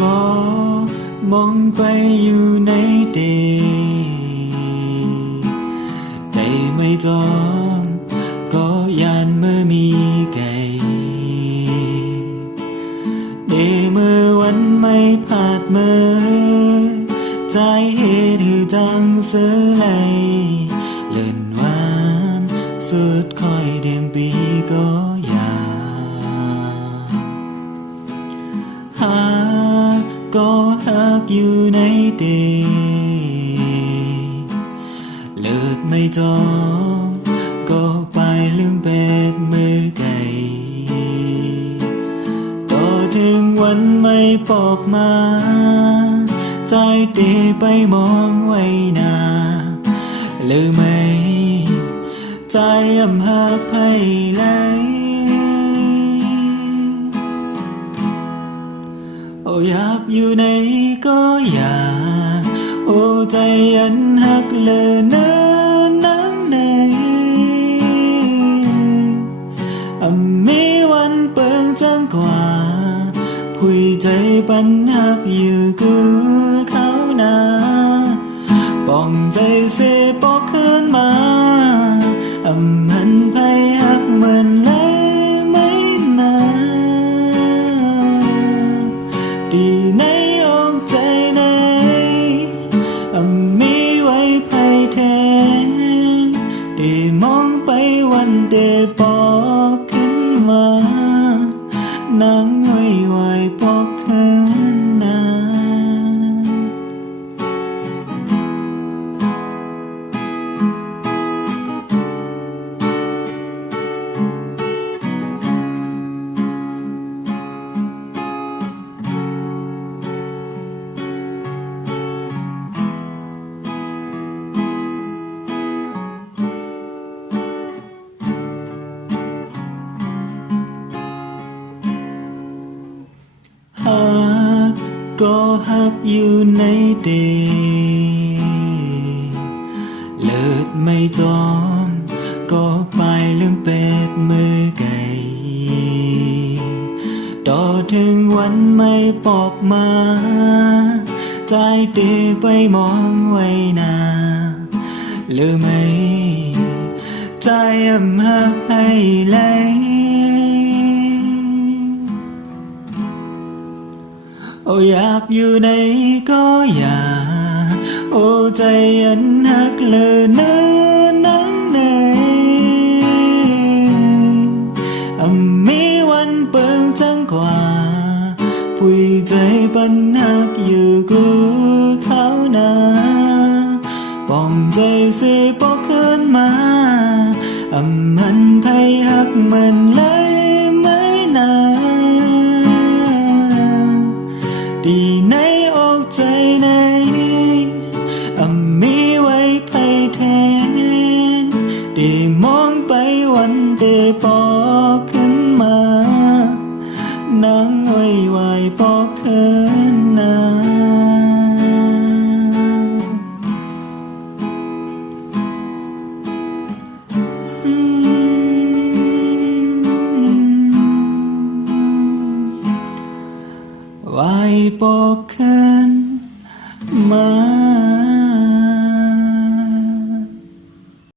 ก็มองไปอยู่ในเดใจไม่จอมก็ยานเมื่อมีไก่เดเมื่อวันไม่ผาดเมื่อใจเหตุหือจังเสือไหลเลื่อนวานสุดคอยเดียมปีก็อยากหาก็หักอยู่ในเดเลิศไม่จองก็ไปลืมเป็ดมือไก่ต่อถึงวันไม่ปอกมาใจเดไปมองไว้นาหรือไม่ใจอำหักไผ่ไหลโอ้อยากอยู่ในก็อยากโอ้ใจอันหักเลอเนินนังในมีวันเปิงจังกว่าผู้ใจปันหักอยู่กูเขานาป้องใจเสปอกขึ้นมาหันไพ่หักเหมือนไรไม่นาดีในอกใจในมีไว้ไพ่แทนได้มองไปวันเดปอกขึ้นมานั่งไว้ไว้ปอกขึ้นนาก็หักอยู่ในเดเลิศไม่จอมก็ไปลืมเป็ดมือไก่ต่อถึงวันไม่ปอกมาใจเดไปมองไว้นาหรือไม่ใจอำหักให้ไหลโอ้อยากอยู่ในก็อยากโอ้ใจอันหักเลอเนินนังในมีวันเปิงจังกว่าผู้ใจปันหักอยู่กูเขานาป้องใจเสปอกขึ้นมาหันไพ่หักเหมือนไรไม่นาดีในอกใจในมีไว้ไพ่แทนได้มองไปวันเดปอกขึ้นมานั่งไว้ไว้ปอกขึ้นนาไว้ปอกขึ้นมา